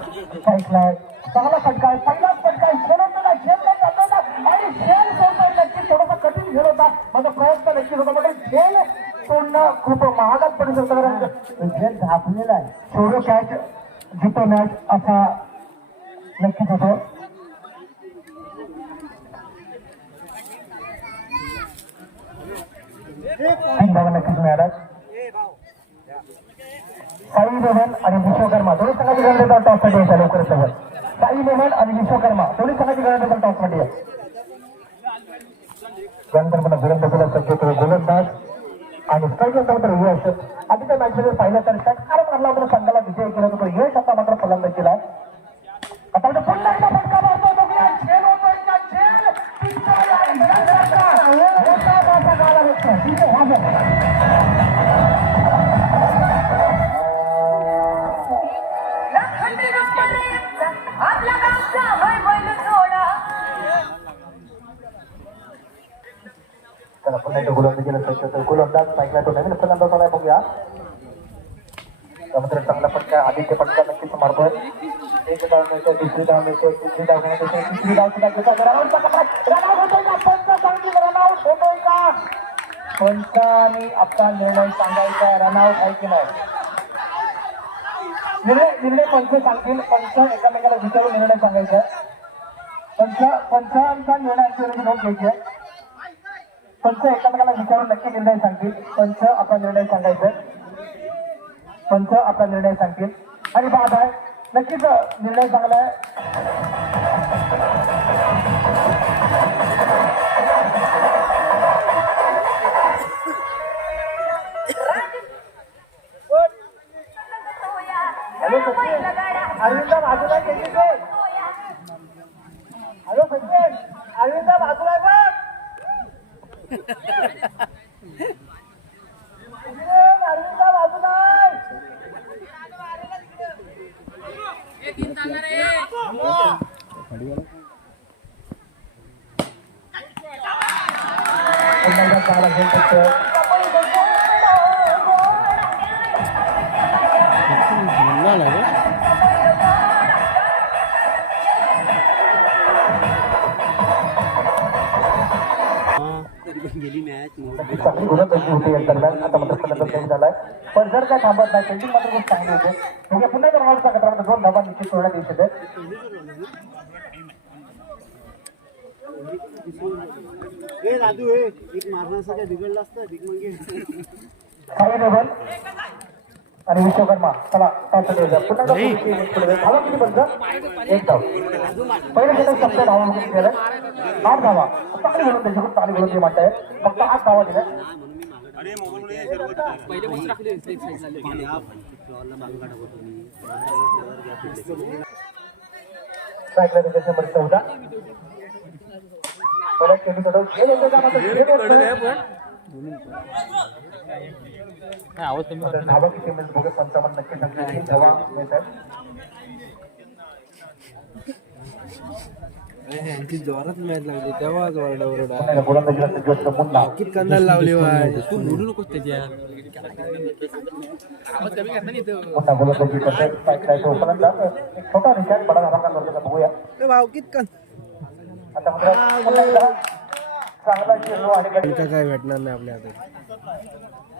ऐकलाय. चांगला फटका आहे पहिलाच फटका आहे खेळवताना खेळला जाताना आणि खेळ सोडतोय नक्की. थोडासा कठीण खेळ होता. माझा प्रयत्न नक्कीच होता म्हणजे खेळ सोडणं खूप महागात पडू शकतं कारण खेळ झापलेला आहे सोडो कॅच जितो मॅच असा नक्कीच होतो. नक्कीच मिळाला? साई मोहन आणि विश्वकर्मा. दोन्ही संघाची गणना टॉपसाठी आहे लवकरच लवकर. साई मोहन आणि विश्वकर्मा. दोन्ही संघाची गणना टॉपमध्ये आहे त्यानंतर मला गोलंदाजीला शक्यतो गोलंदाज आणि स्ट्राईक मात्र यश आधीच्या मॅचमध्ये पाहिलं तर षटकार मारला होता संघाला विजय केला होता यश आता मात्र फलंदाजीला केला. आता पुन्हा एकदा फटका मारतो बघूया. झेल होतोय का? झेल पिंचाळी आणि झेलचा मोठा मोठा गाला बसतो. ठीक आहे, हा बघ. आपला पुन्हा एकदा गोलंदाजीला शक्यतो. गोलंदाज पाहिला तो नवीन फलंदाज आलाय बघूया. त्यामध्ये चांगला फटका आदित्य फटका नक्कीच मारतोय एक धाव मिळतो दुसरी धाव तिसरी धाव तिसरी धाव सुद्धा घेतो रनआउट होतोय का? पंच सांगतील रनआउट होतोय का? पंचाने आपला निर्णय सांगायचा रनआउट आहे की नाही? निर्णय निर्णय पंच सांगतील. पंच एकामेकाला विचारून निर्णय सांगायचा. पंच पंचांचा निर्णय ऐकून म्हणजे नोट घ्यायची. आहे पंच एकामेकाला विचारून नक्की निर्णय सांगतील. पंच आपला निर्णय सांगायचा. पंच आपला निर्णय सांगतील. आणि बाब आहे नक्कीच निर्णय चांगला आहे. सचिन अरविंद बाजूला गेली ते. हॅलो सचिन अरविंद बाजूला अरविंद बाजूला गेली मॅच चांगली गोलंदाजी होती या दरम्यान. आता मात्र फलंदाज कमी झालाय. पण जर काय थांबत नाही पेंटिंग मात्र खूप चांगली होते. म्हणजे पुन्हा गटामध्ये दोन धावा निश्चित सोडण्यात येऊ शकते. ए राजू हे एक मारण्यासाठी बिघडलं असतं मागे. साई लेवल आणि विश्वकर्मा चला पाच द्यायचा पुन्हा. धावा किती एक धाव पहिल्या षटक संपलं धावा म्हणून केलं आठ धावा. चांगली गोलंदाजी खूप चांगली गोलंदाजी म्हणताय फक्त आठ धावा दिल्या. शंभर चौदा. मला चेंडू चढवून तर धावा किती मिळेल बघा पंचावन्न नक्की नक्की धावा यांची जोरात मॅच लागली तेव्हा ओरडा ओरडा गोलंदाजीला किती कंदा लावली वाट तू म्हणू नकोस त्याच्या गोलंदाजी छोटा रिचार्ज बडा धावा का बघूया भाव कित कन आता काय भेटणार नाही आपल्या हातात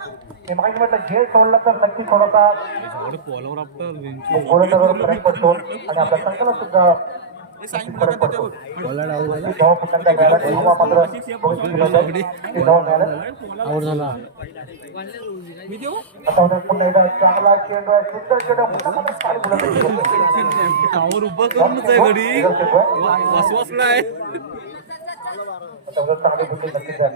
मी माहिती म्हटलं झेल सोडलं तर नक्की थोडासा गोलंदाजावर फरक पडतो आणि आपल्या संघाला सुद्धा फरक पडतो. धाव पुन्हा मिळाला तेव्हा मात्र आता उद्या पुन्हा एकदा चांगला चेंडू आहे सुंदर चेंडू आहे. पुन्हा मात्र चांगली गोलंदाजी होते. आवर उभं करूनच आहे घडी. वसवास नाही. आता उद्या चांगली बुद्धी नक्कीच आहे.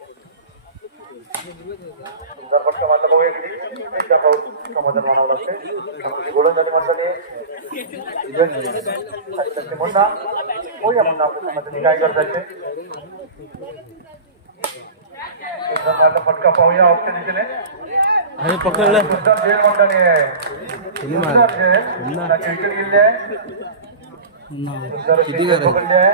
जर फटका मारला बघूया किती एकदा पाऊस समाधान म्हणावं लागते चांगली गोलंदाजी मारताना त्याचे मुन्ना होऊया मुन्ना आपल्या काय करतात ते मारला फटका पाहूया ऑप्शन दिशेने अरे पकडलं. आहे गेले आहे किती पकडले आहे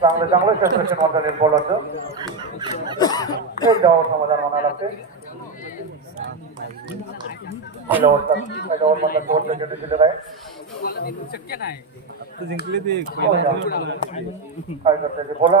चांगलं चांगलं चंद्रक्षण म्हणतात आहे पोलाडचं एक डावावर समाधान म्हणायला लागते पहिल्या ओव्हरचा पहिल्या ओव्हर मधला शेवटचा चेंडू शिल्लक आहे जिंकले ते काय करते ते बोला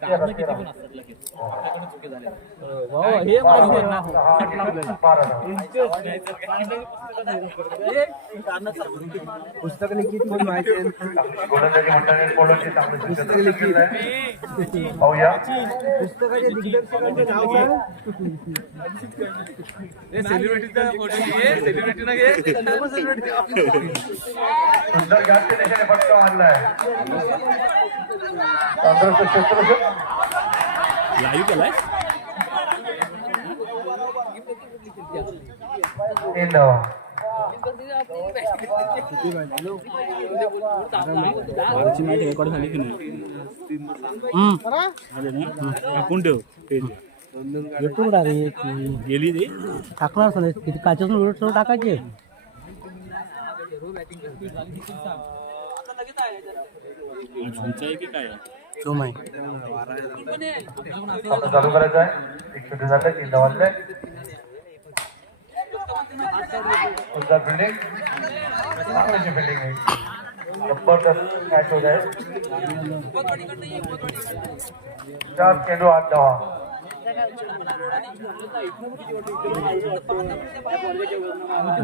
तेरा सहा आणि बारा धावा. पुस्तक लिखित कोण माहिती आहे? गोलंदाजी चांगली आहे. पाहूया. पुस्तकाचे दिग्दर्शकांचे नाव काय? सेलिब्रिटीचा फोटो घे सेलिब्रिटी ना घे सुंदर गॅसच्या दिशेने फटका मारलाय. पंधराशे क्षेत्र लाईव्ह केलाय बाराची मॅच रेकॉर्ड झाली की नाही ठेव गेली ती टाकणार असं किती टाकायचे झुंचा आहे की काय? माही आपण चालू करायचं आहे? एक छोटे झाले तीन धावांचे चांगल्याची फिल्डिंग आहे. ज़बरदस्त मॅच होत आहे. चार चेंडू आठ धावा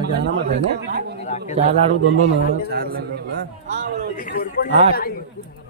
जाणार आहे ना चार लाडू दोन दोन. चार ना आठ.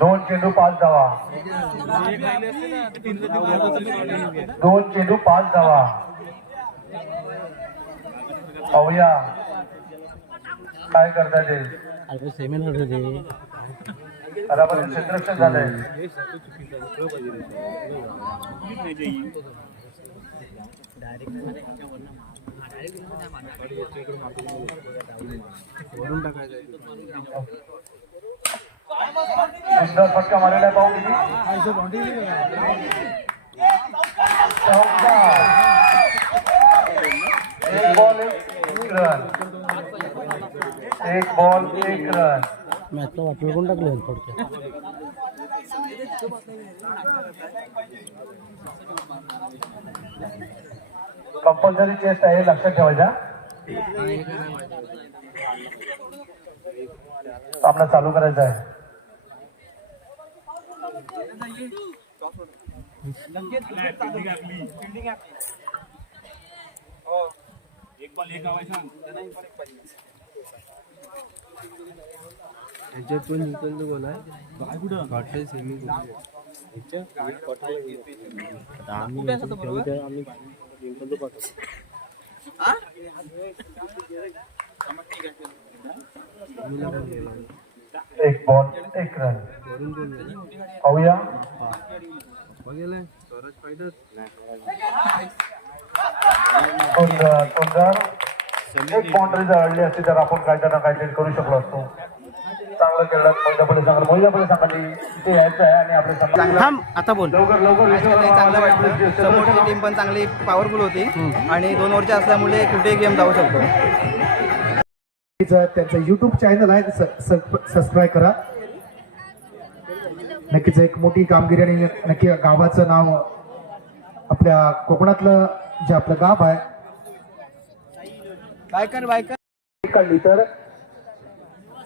दोन चेंडू पाच धावा दोन चेंडू पाच धावा पाहूया. काय करता ते? बराबर क्षेत्रक्षण झालंय. डायरेक्ट सुंदर फटका मारलेला आहे पाहू किती एक बॉल एक रन। एक बॉल एक रन। मॅचला वाटलं कोण टाकलं थोडक्यात कंपल्सरी टेस्ट आहे लक्षात ठेवायचा सामना चालू करायचा आहे ह्याच्यात पण निकल बोला हॉटेल स्विमिंग आता आम्ही आम्ही निकल पाठवतो एक बॉल, एक रन। पाहूया गेलाय स्वराज सुंदर एक बाउंड्री जळली असती तर आपण काहीतरी ना काहीतरी करू शकलो असतो. चांगलं खेळलं पहिल्या पुढे चांगलं पहिल्या पुढे सांगायची तिथे यायचं आहे आणि आपले थांब आता बोल. लवकर लवकर चांगलं वाटलं. समोरची टीम पण चांगली पॉवरफुल होती. आणि दोन ओव्हरची असल्यामुळे कुठेही गेम जाऊ शकतो. त्यांचं युट्यूब चॅनल आहे. सबस्क्राईब करा. नक्कीच एक मोठी कामगिरी आणि नक्की गावाचं नाव आपल्या कोकणातलं जे आपलं गाव आहे. काढली तर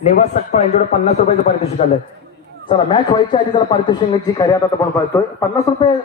निवास सकपा यांच्याकडे पन्नास रुपयाचं पारितोषिक आलंय. चला मॅच व्हायच्या आधी जरा पारितोषिकाची खऱ्यात आता आपण पाहतोय. पन्नास रुपये